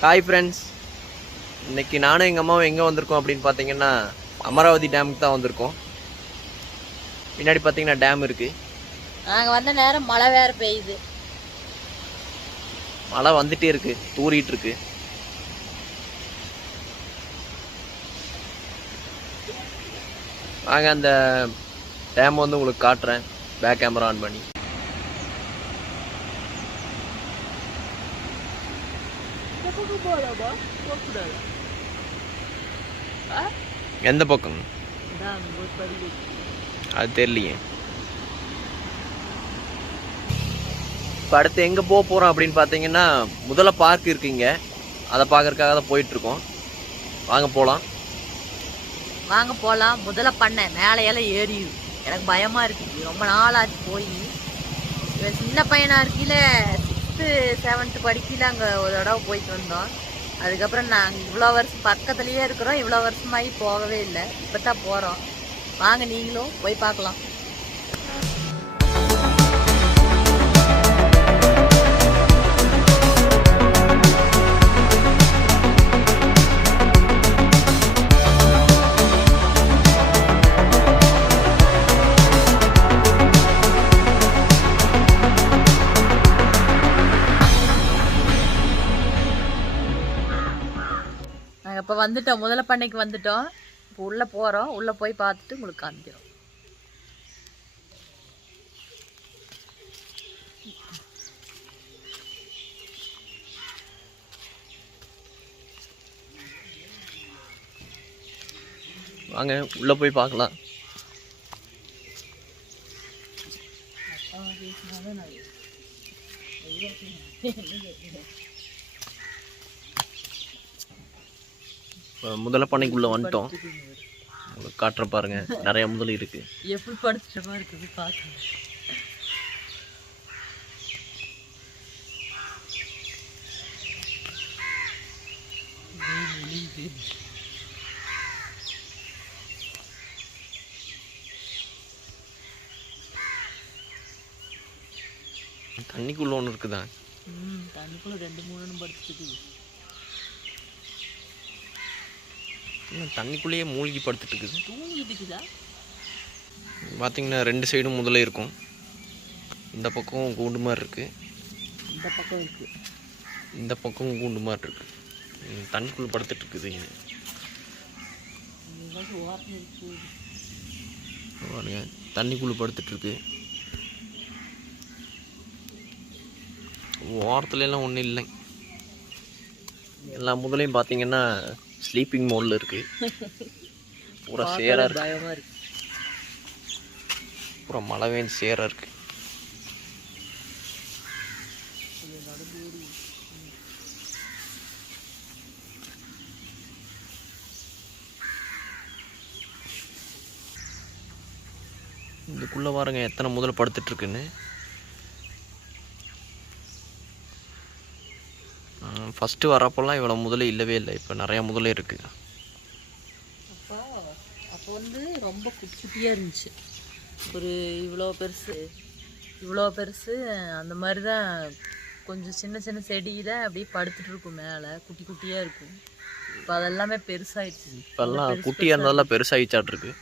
Hi friends, இன்றைக்கி நானும் எங்கள் அம்மாவும் எங்கே வந்திருக்கோம் அப்படின்னு பார்த்தீங்கன்னா அமராவதி டேமுக்கு தான் வந்திருக்கோம். பின்னாடி பார்த்தீங்கன்னா டேம் இருக்குது. நாங்கள் வந்த நேரம் மழை வேறு பெய்யுது. மழை வந்துகிட்டே இருக்குது, தூரிட்டு இருக்கு. வாங்க அந்த டேம் வந்து உங்களுக்கு காட்டுறேன், பேக் கேமரா ஆன் பண்ணி. எந்த பக்கம் அது தெரியலையே. இப்போ அடுத்து எங்கே போக போகிறோம் அப்படின்னு பார்த்தீங்கன்னா முதல்ல பார்க் இருக்குங்க, அதை பார்க்கறதுக்காக தான் போயிட்டுருக்கோம். வாங்க போகலாம். முதல்ல பண்ண மேலையெல்லாம் ஏறியுது. எனக்கு பயமாக இருக்குது. ரொம்ப நாள் ஆச்சு போய். இவன் சின்ன பையனாக இருக்கையில் 6th 7th படிக்கையில் அங்கே ஒரு தடவை போயிட்டு வந்தோம். அதுக்கப்புறம் நாங்கள் இவ்வளோ வருஷம் பக்கத்துலேயே இருக்கிறோம். இவ்வளோ வருஷமாகி போகவே இல்லை. இப்போ தான் போகிறோம். வாங்க நீங்களும் போய் பார்க்கலாம். இப்போ வந்துட்டோம், முதல்ல பண்ணைக்கு வந்துட்டோம். இப்போ உள்ளே போகிறோம். உள்ளே போய் பார்த்துட்டு உங்களுக்கு காமிக்கிறோம். வாங்க உள்ளே போய் பார்க்கலாம். முதல்ல பண்ணைக்குள்ள வந்துட்டோம். உங்களுக்கு காட்டுற பாருங்க, நிறைய முதல் இருக்கு. எப்படி படுத்துட்டமா இருக்குது பார்க்க. தண்ணிக்குள்ள ஒன்று இருக்குதா? தண்ணிக்குள்ள 2-3 படுத்துட்டு தண்ணிக்குள்ளேயே மூழ்கி படுத்துட்டு இருக்குது. தூங்கிட்டு இருக்குதா? பார்த்தீங்கன்னா 2 சைடும் முதல்ல இருக்கும். இந்த பக்கம் கூண்டு மாதிரி இருக்குது, இந்த பக்கம் இருக்குது, இந்த பக்கம் கூண்டு மாதிரி இருக்குது. தண்ணிக்குள்ளே படுத்துட்டு இருக்குது. பாருங்க, தண்ணிக்குள்ளே படுத்துட்டு இருக்கு. ஓரத்துல எல்லாம் ஒன்றும் இல்லை. எல்லா முதலையும் பார்த்தீங்கன்னா ஸ்லீப்பிங் மோடில் இருக்கு. பூரா சேரா இருக்கு. பயமா இருக்கு. பூரா மழை சேரா இருக்கு. இதுக்குள்ள பாருங்க எத்தனை முதல்ல படுத்துட்டு இருக்குன்னு. ஃபஸ்ட்டு வரப்போலாம் இவ்வளோ முதலே இல்லவே இல்லை. இப்போ நிறையா முதலே இருக்குது. அப்போ வந்து ரொம்ப குட்டி குட்டியாக இருந்துச்சு. ஒரு இவ்வளோ பெருசு அந்த மாதிரி தான். கொஞ்சம் சின்ன சின்ன செடி தான் அப்படியே படுத்துட்டு இருக்கும், மேலே குட்டி குட்டியாக இருக்கும். இப்போ அதெல்லாமே பெருசாகிடுச்சு. இப்போல்லாம் குட்டியாக இருந்தாலும் பெருசாகிச்சாட்ருக்கு.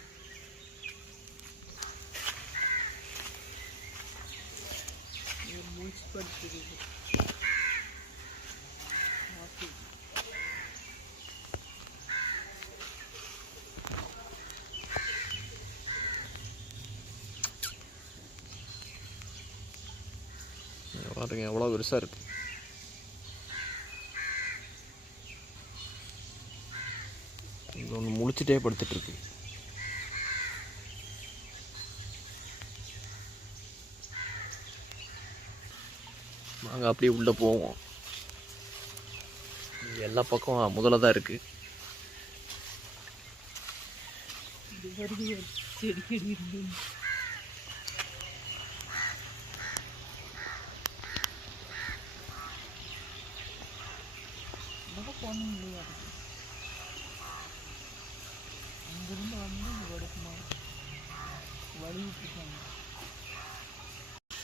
மூச்சு படுத்துது. பாருங்க எவ்வளோ பெருசாக இருக்கு. இது ஒன்று முழிச்சிட்டே படுத்துட்டு இருக்கு. நாங்கள் அப்படியே உள்ளே போவோம். எல்லா பக்கம் முதல்ல தான் இருக்கு.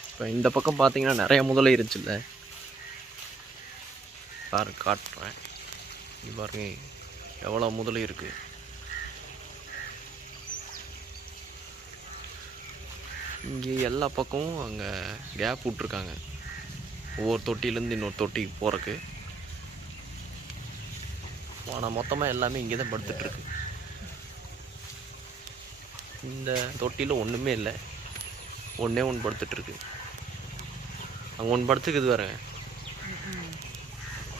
இப்போ இந்த பக்கம் பார்த்தீங்கன்னா நிறைய முதலை இருந்துச்சுல்ல, காட்டுறேன். இது பாருங்க எவ்வளோ முதலே இருக்குது. இங்கே எல்லா பக்கமும் அங்கே கேப் விட்ருக்காங்க ஒவ்வொரு தொட்டிலேருந்து இன்னொரு தொட்டிக்கு போகிறக்கு. ஆனால் மொத்தமாக எல்லாமே இங்கே தான் படுத்துட்ருக்கு. இந்த தொட்டியில் ஒன்றுமே இல்லை, ஒன்றே ஒன்று படுத்துட்ருக்கு. அங்கே ஒன்று படுத்துக்குது வேற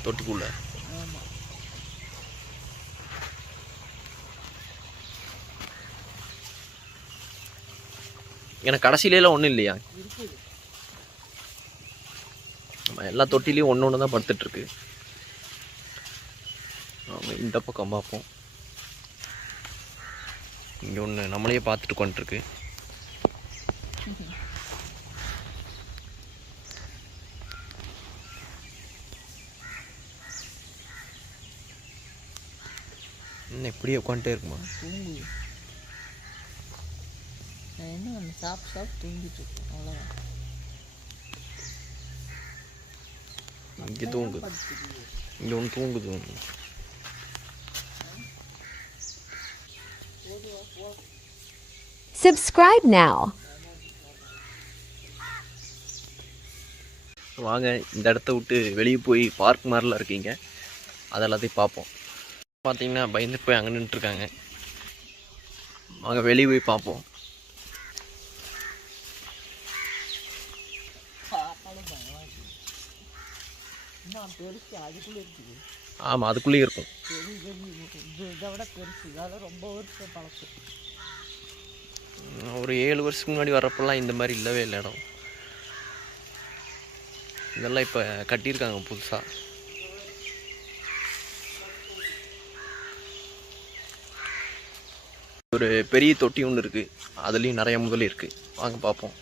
தொட்டிக்குள்ள. எனக்கு கடைசியிலாம் ஒன்றும் இல்லையா? நம்ம எல்லா தொட்டிலையும் ஒன்று ஒன்று தான் படுத்துட்ருக்கு. ஆமாம், இந்த பக்கம் பார்ப்போம். இங்கே ஒன்று நம்மளையே பார்த்துட்டு கொண்டுருக்கு. இன்னும் இப்படியே உட்காந்துட்டே இருக்குமா? தூங்குது. நான் என்ன நம்ம சாப்பிட்டு தூங்கிட்டு இருக்கோம், அவ்வளோதான். இங்கே தூங்குது, இங்கே ஒன்று தூங்குது. ஒன்று Subscribe now. வாங்க, இந்த இடத்த விட்டு வெளியே போய் பார்க் மாதிரிலாம் இருக்கீங்க, அதெல்லாத்தையும் பார்ப்போம். பார்த்தீங்கன்னா பயந்து போய் அங்கே நின்றுருக்காங்க. வாங்க வெளியே போய் பார்ப்போம். ஆமாம், அதுக்குள்ளேயே இருக்கும். இதை விட பெருசு, இதெல்லாம் ரொம்ப வருஷம் பழசு. ஒரு 7 வருஷத்துக்கு முன்னாடி வர்றப்பெல்லாம் இந்த மாதிரி இல்லவே இல்லை இடம். இதெல்லாம் இப்போ கட்டியிருக்காங்க புதுசாக. ஒரு பெரிய தொட்டி ஒன்று இருக்குது, அதுலேயும் நிறைய முதலே இருக்குது. வாங்க பார்ப்போம்.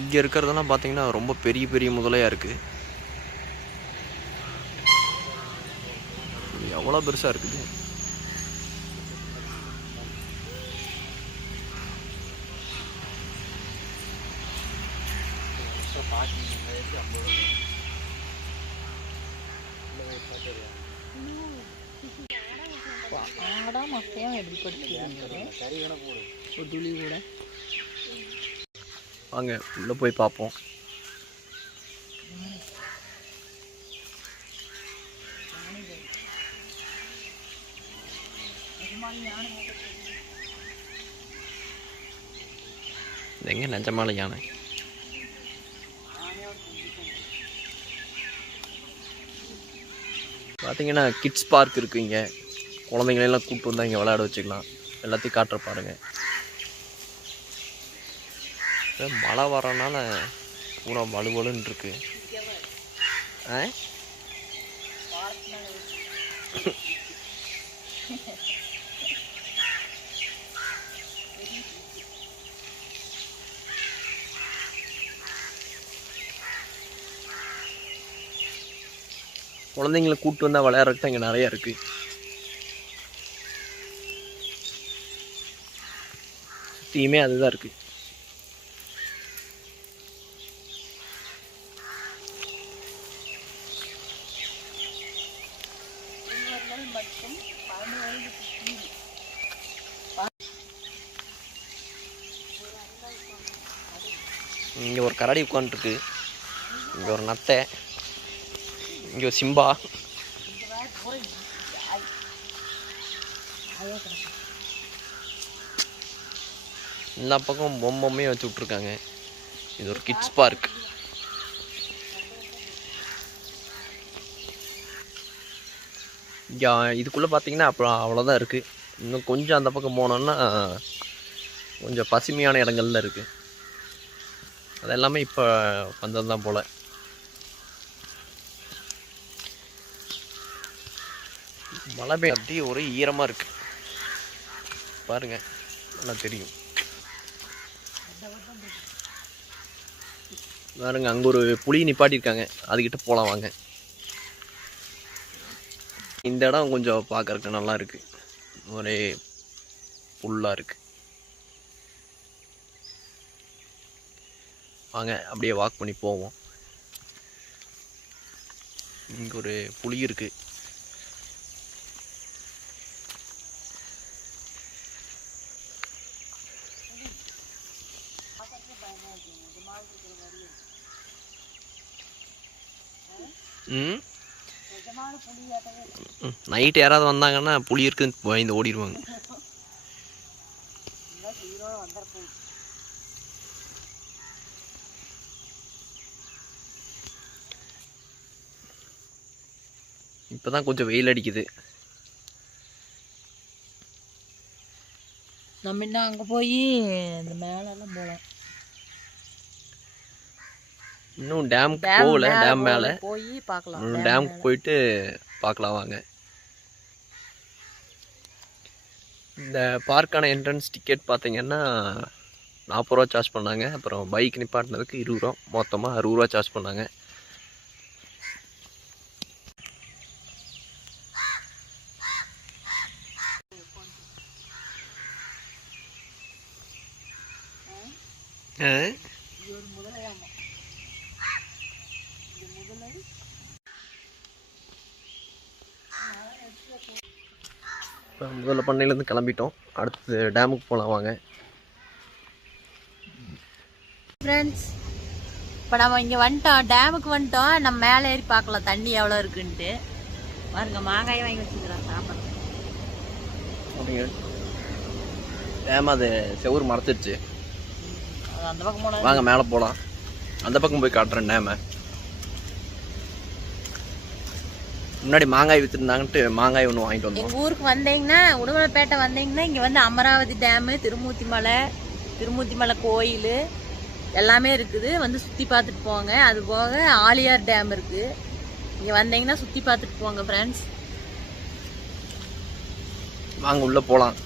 இங்கே இருக்கிறதெல்லாம் பார்த்தீங்கன்னா ரொம்ப பெரிய பெரிய முதலையாக இருக்குது. எவ்வளோ பெருசாக இருக்குது. ஆடா மக்கையாக எப்படி படிச்சுருக்காங்க ஒரு துளி கூட. வாங்க உள்ளே போய் பார்ப்போம். எங்கே நஞ்சமால யானை? பார்த்தீங்கன்னா கிட்ஸ் பார்க் இருக்குது இங்கே. குழந்தைங்களெல்லாம் கூப்பிட்டு வந்தால் இங்கே விளையாட வச்சுக்கலாம். எல்லாத்தையும் காட்டுற பாருங்க. மழை வரனால பூரா வலுவலுன்னு இருக்கு. குழந்தைங்களை கூப்பிட்டு வந்தால் விளையாடுறதுக்கு தான் இங்கே நிறையா இருக்குது. சுற்றியுமே அதுதான் இருக்குது. இங்கே ஒரு கரடி உட்காந்துருக்கு, இங்கே ஒரு நத்தை, இங்கே ஒரு சிம்பா. எல்லா பக்கம் பொம்மையே வச்சு விட்ருக்காங்க. இது ஒரு கிட்ஸ் பார்க். இதுக்குள்ளே பார்த்தீங்கன்னா அப்புறம் அவ்வளோதான் இருக்குது. இன்னும் கொஞ்சம் அந்த பக்கம் போனோன்னா கொஞ்சம் பசுமையான இடங்கள்ல இருக்குது. அது எல்லாமே இப்போ வந்தது தான் போல். மழை பெய்ய ஒரே ஈரமாக இருக்குது பாருங்க, நல்லா தெரியும் பாருங்க. அங்கே ஒரு புளி நிப்பாட்டியிருக்காங்க, அதுக்கிட்ட போகலாம் வாங்க. இந்த இடம் கொஞ்சம் பார்க்கறதுக்கு நல்லா இருக்குது. ஒரே புல்லாக இருக்குது. வாங்க அப்படியே வாக் பண்ணி போவோம். இங்கே ஒரு புலி இருக்குது. நைட்டு யாராவது வந்தாங்கன்னா புலி இருக்குன்னு பயந்து ஓடிடுவாங்க. இப்போதான் கொஞ்சம் வெயில் அடிக்குது. நம்ம இன்னும் அங்கே போய் இந்த மேலெல்லாம் போகலாம். இன்னும் டேமுக்கு போகல. டேம் மேலே போய் பார்க்கலாம். டேமுக்கு போயிட்டு பார்க்கலாம் வாங்க. இந்த பார்க்கான என்ட்ரன்ஸ் டிக்கெட் பார்த்தீங்கன்னா 40 ரூபா சார்ஜ் பண்ணாங்க. அப்புறம் பைக் நிப்பாட்டினதுக்கு 20 ரூபா, மொத்தமாக 60 ரூபா சார்ஜ் பண்ணாங்க. இப்போ முதல்ல பண்ணையிலேருந்து கிளம்பிட்டோம். அடுத்து டேமுக்கு போகலாம் வாங்க. ஃப்ரெண்ட்ஸ், இப்போ நம்ம இங்கே வந்துட்டோம், டேமுக்கு வந்துட்டோம். நம்ம மேலே ஏறி பார்க்கலாம் தண்ணி எவ்வளோ இருக்குன்ட்டு. பாருங்க, மாங்காய் வாங்கி வச்சுக்கிறோம் சாப்பிட்றோம். அப்படிங்க, டேம் அது செவுரு மறைச்சிருச்சு. அந்த பக்கம் போனால் வாங்க மேலே போகலாம். அந்த பக்கம் போய் காட்டுறேன் டேமை. முன்னாடி மாங்காய் விற்றுருந்தாங்கன்ட்டு மாங்காய் ஒன்று வாங்கிட்டு வந்தோம். எங்கள் ஊருக்கு வந்தீங்கன்னா, உடுமலைப்பேட்டை வந்தீங்கன்னா இங்கே வந்து அமராவதி டேமு, திருமூர்த்தி மலை கோயில் எல்லாமே இருக்குது. வந்து சுற்றி பார்த்துட்டு போங்க. அது போக ஆலியார் டேம் இருக்குது. இங்கே வந்தீங்கன்னா சுற்றி பார்த்துட்டு போங்க ஃப்ரெண்ட்ஸ். வாங்க உள்ளே போகலாம்.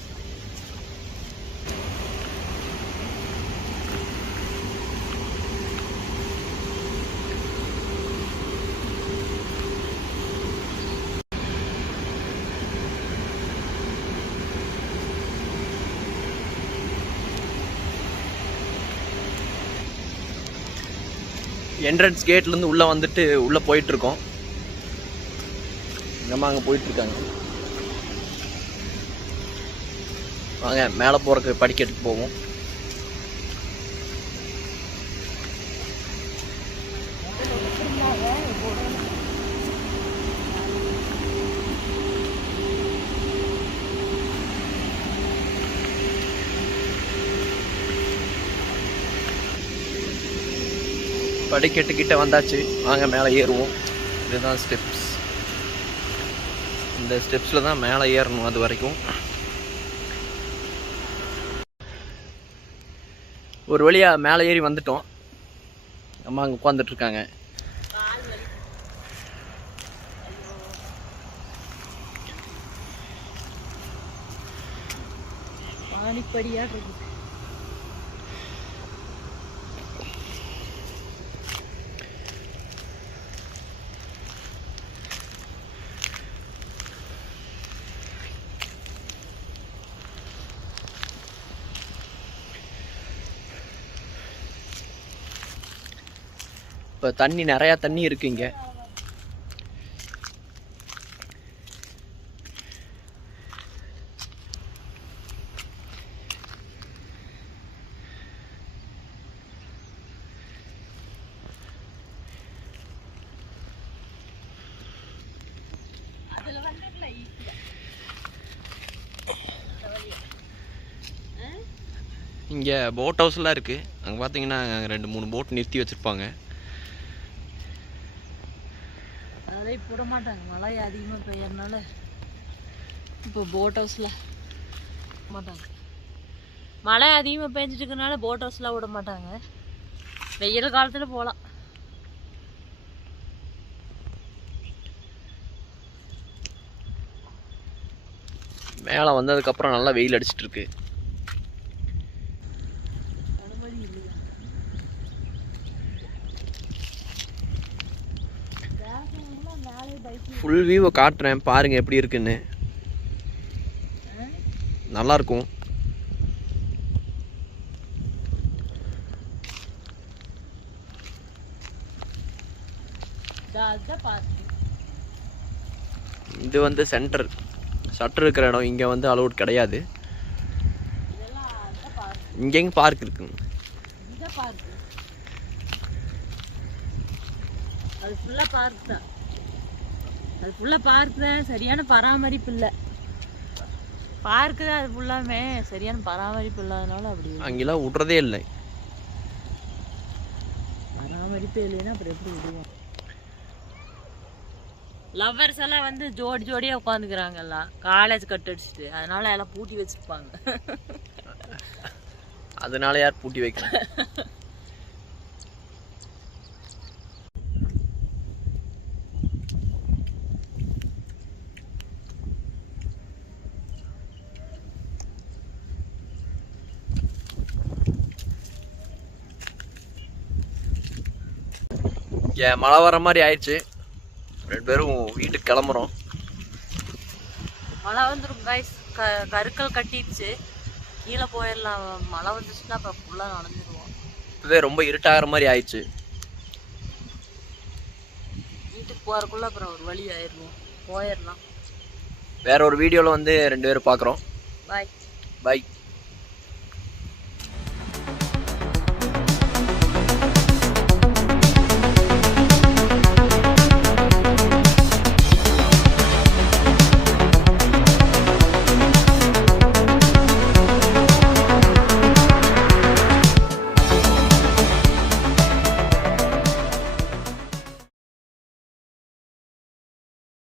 என்ட்ரன்ஸ் கேட்லேருந்து உள்ளே வந்துட்டு உள்ளே போயிட்டுருக்கோம். நம்ம அங்கே போயிட்டுருக்காங்க. வாங்க மேலே போகிறதுக்கு படிக்கட்டுக்கு போவோம். படிக்கட்டுக்கிட்ட வந்தாச்சு. வாங்க மேலே ஏறுவோம். இதுதான் ஸ்டெப்ஸ். இந்த ஸ்டெப்ஸில் தான் மேலே ஏறணும். அது வரைக்கும் ஒரு வழியாக மேலே ஏறி வந்துட்டோம். அம்மா அங்கே உட்காந்துட்ருக்காங்க. பானிப்படியாக இருக்குது. இப்போ தண்ணி நிறையா தண்ணி இருக்குது இங்கே. இங்கே போட் ஹவுஸ்லாம் இருக்குது. அங்கே பார்த்தீங்கன்னா 2-3 போட் நிறுத்தி வச்சுருப்பாங்க. அதெல்லாம் இப்போ விட மாட்டாங்க. மழை அதிகமாக பெய்யறதுனால இப்போ போட் ஹவுஸில் மாட்டாங்க. மழை அதிகமாக பெஞ்சிட்டு இருக்கனால போட் ஹவுஸ்லாம் விட மாட்டாங்க. வெயில் காலத்தில் போகலாம். மேலே வந்ததுக்கப்புறம் நல்லா வெயில் அடிச்சிட்ருக்கு. ஃபுல் வியூவை காட்டுறேன் பாருங்கள் எப்படி இருக்குன்னு. நல்லாயிருக்கும். இது வந்து சென்டர் ஷட்டர் இருக்கிற இடம். இங்கே வந்து அலோட் கிடையாது. இங்கேயும் பார்க் இருக்குங்க. அது ஃபுல்லாக பார்க் தான். அது ஃபுல்லாக பார்க் தான். சரியான பராமரிப்பு இல்லை. பார்க்கு தான் அது ஃபுல்லாமே. சரியான பராமரிப்பு இல்லாதனால அப்படி அங்கெல்லாம் விட்றதே இல்லை. பராமரிப்பு இல்லைன்னா அப்புறம் எப்படி விடுவோம்? லவ்வர்ஸ் எல்லாம் வந்து ஜோடி ஜோடியாக உட்காந்துக்கிறாங்க. எல்லாம் காலேஜ் கட் அடிச்சுட்டு. அதனால எல்லாம் பூட்டி வச்சுருப்பாங்க. அதனால யார் பூட்டி வைக்கிறாங்க? மழை வர மாதிரி ஆயிடுச்சு. 2 பேரும் வீட்டுக்கு கிளம்புறோம். மழை வந்துடும் கைஸ். கருக்கள் கட்டிடுச்சு. கீழே போயிடலாம். மழை வந்துச்சுன்னா அப்புறம் ஃபுல்லாக நனைஞ்சிடுவோம். இப்போவே ரொம்ப இருட்டாகிற மாதிரி ஆயிடுச்சு. வீட்டுக்கு போகிறக்குள்ள அப்புறம் ஒரு வழி ஆயிடுவோம். போயிடலாம். வேற ஒரு வீடியோவில் வந்து 2 பேரும் பார்க்குறோம். பாய் பாய்.